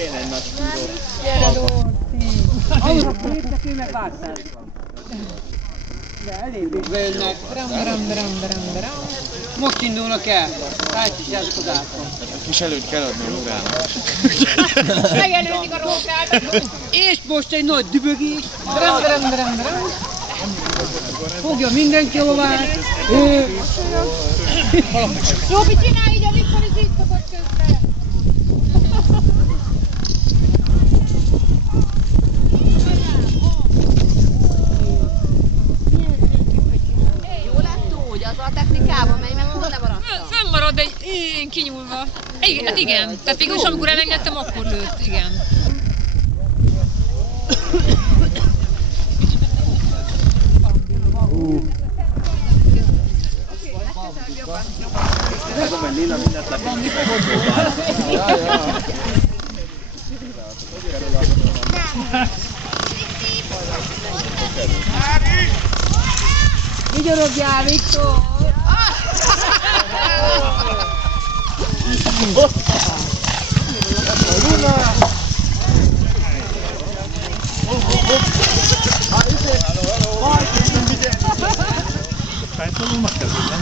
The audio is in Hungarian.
kéne egy nagy túró. Gyere, Dorci! Ahhoz a lépnek, ő meg vágtál. De elég. Völnek. Most indulnak el. Rájtizsátok az áton. Kis előtt kell adni a magának. Megelőzik a rókát. És most egy nagy dübögés. Fogja mindenki a lovát. Róbi, csinálj így, amikor is itt szokott közben. Jó lett úgy, azzal a technikával, mely meg hol lemaradtam? Fönnmarad egy én kinyúlva. Igen, hát igen. Tehát végülis amikor elengedtem, akkor lőtt, igen. Tudom, hogy Lila mindent lepített. Vigyorogjál, Viktor! Fejtolónak kezdődnek.